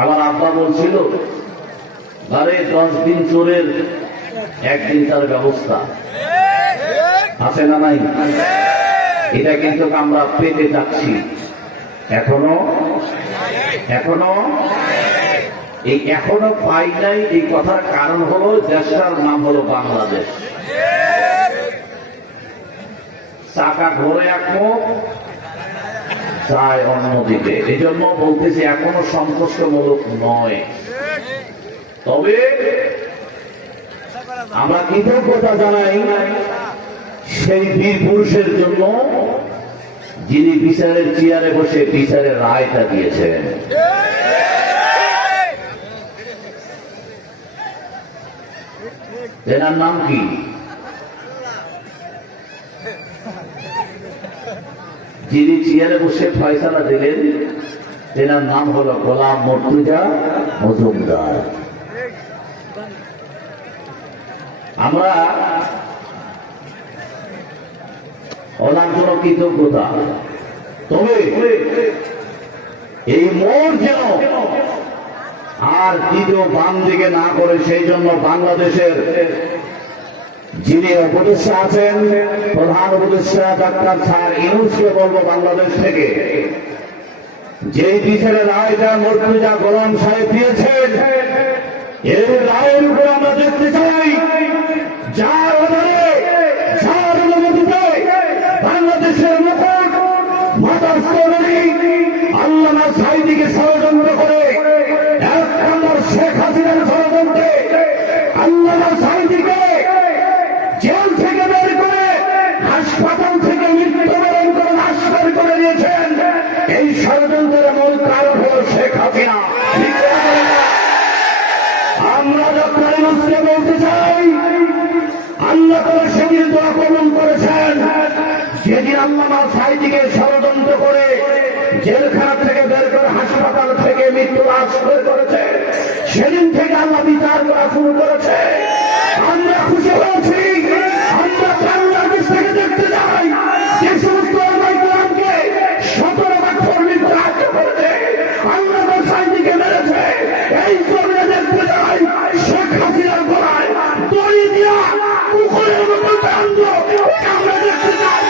আমার আব্বা বলছিল, আরে 10 দিন চোরের একদিন তার ব্যবস্থা আছে না নাই? এটা কিন্তু আমরা পেতে যাচ্ছি, এখনো এখনো পাই নাই। এই কথার কারণ হলো দেশটার নাম হলো বাংলাদেশ। চাকা ঘোরে এক মুখ, যায় অন্যদিকে। এই জন্য বলতেছি এখনো সন্তুষ্টমূলক নয়। তবে আমরা কৃতজ্ঞতা জানাই সেই বীর পুরুষের জন্য যিনি বিচারের চেয়ারে বসে বিচারের রায়টা দিয়েছেন। এনার নাম কি? যিনি চেয়ারে বসে ফয়সালা দিলেন এনার নাম হলো গোলাম মর্তুজা মজুমদার। আমরা ওনার জন্য কৃতজ্ঞতা। তবে এই মোড় যেন আর দ্বিতীয় বাম দিকে না করে, সেই জন্য বাংলাদেশের যিনি উপদেষ্টা আছেন, প্রধান উপদেষ্টা ডাক্তার স্যার ইউনূসকে বলবো, বাংলাদেশ থেকে যে বিচারের রায়টা মর্তুজা গোলাম সাহেব দিয়েছেন, এই রায়ের উপর আমরা দেখতে চাই যার আধারে, যার অনুমতিতে বাংলাদেশের মুকুট মাতার স্তরে আল্লামা সাঈদীকে ষড়যন্ত্র করে, এক নম্বর শেখ হাসিনার ষড়যন্ত্রে আল্লামা সাঈদীকে জেল থেকে বের করে, হাসপাতাল থেকে মৃত্যুবরণ করে লাশ বের করে দিয়েছেন। এই ষড়যন্ত্রের মূল কারণ হল শেখ হাসিনা। আমরা ডক্টর ইউনূসকে বলতে চাই, আল্লাহ তাআলা সেদিন দোয়া কবুল করেছেন যেদিন আল্লামা সাঈদীকে ষড়যন্ত্র করে জেলখানা থেকে বের করে হাসপাতাল থেকে মৃত্যু লাশ বের করেছে, সেদিন থেকে আল্লাহ বিচার করা শুরু করেছে। আমরা খুশি হয়েছি। আমরা বাংলাদেশ থেকে দেখতে চাই যে সমস্ত কোরআনকে 17 বছর নির্যাতন করেছে, আল্লামা সাঈদীকে মেরেছে, এই জমিনে দেখতে চাই শেখ হাসিনার গলায় দড়ি দিয়া কুকুরের মতো কান্দ আমরা দেখতে চাই।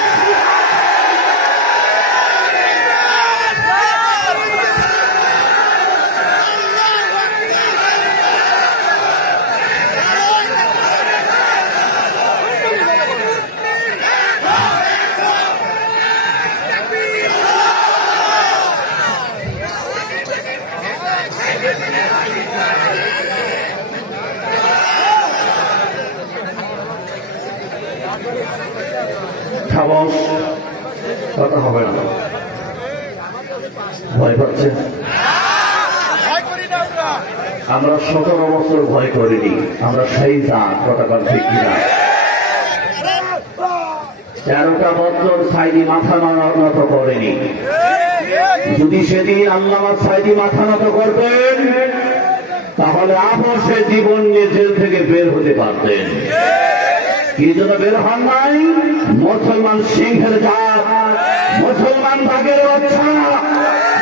খাবস কথা হবে না, ভয় পাচ্ছে। আমরা 17 বছর ভয় করিনি, আমরা সেই জাত কথাটা ঠিক কিনা। 13টা বছর সাঈদী মাথা নত করেনি। যদি সেদিন আল্লামা সাঈদী মাথা নত করতেন তাহলে আপসে জীবন নিয়ে জেল থেকে বের হতে পারতেন। কি জন্য বের হন নাই? মুসলমান সিংহের জাত, মুসলমান বাঘের বাচ্চা,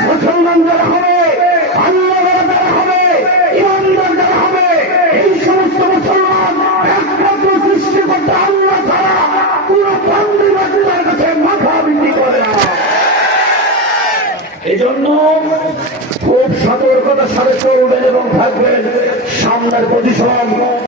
মুসলমান যারা হবে, আল্লাহ যারা হবে, ইমানদার যারা হবে, এই সমস্ত মুসলমান একমাত্র সৃষ্টিকর্তা আল্লাহ ছাড়া পুরো বান্দিবাদের কাছে মাথা বিক্রি করে না। এজন্য খুব সতর্কতার সাথে চলবেন এবং থাকবেন। সামনের পজিশন